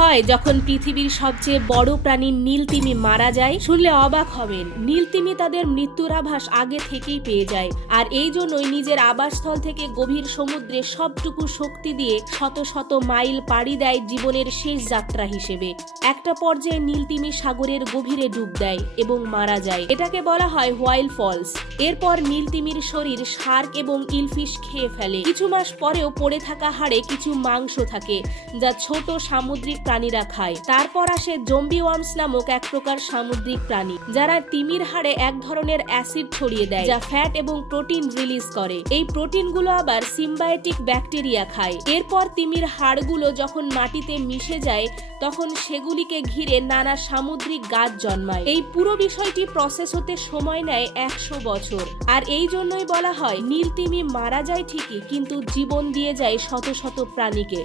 হয় যখন পৃথিবীর সবচেয়ে বড় প্রাণী নীলতিমি মারা যায়? শুনলে অবাক হবেন। নীলতিমি তাদের মৃত্যুর আভাস আগে থেকেই পেয়ে যায়, আর এই জন্যই নিজের আবাসস্থল থেকে গভীর সমুদ্রে সবটুকু শক্তি দিয়ে শত শত মাইল পাড়ি দেয় জীবনের শেষ যাত্রা হিসেবে। একটা পর্যায়ে নীলতিমি সাগরের গভীরে ডুব দেয় এবং মারা যায়। এটাকে বলা হয় হোয়াইল ফলস। এরপর নীলতিমির শরীর শার্ক এবং ইলফিশ খেয়ে ফেলে। কিছু মাস পরেও পড়ে থাকা হাড়ে কিছু মাংস থাকে যা ছোট সামুদ্রিক প্রাণীরা খায়। তারপর আসে জম্বি ওয়ার্মস নামক এক প্রকার সামুদ্রিক প্রাণী, যারা তিমির হাড়ে এক ধরনের অ্যাসিড ছড়িয়ে দেয় যা ফ্যাট এবং প্রোটিন রিলিজ করে। এই প্রোটিনগুলো আবার সিম্বায়োটিক ব্যাকটেরিয়া খায়। এরপর তিমির হাড়গুলো যখন মাটিতে মিশে যায় তখন সেগুলিকে ঘিরে নানা সামুদ্রিক গাছ জন্মায়। এই পুরো বিষয়টি প্রসেস হতে সময় নেয় 100 বছর। আর এই জন্যই বলা হয় নীলতিমি মারা যায় ঠিকই, কিন্তু জীবন দিয়ে যায় শত শত প্রাণীকে।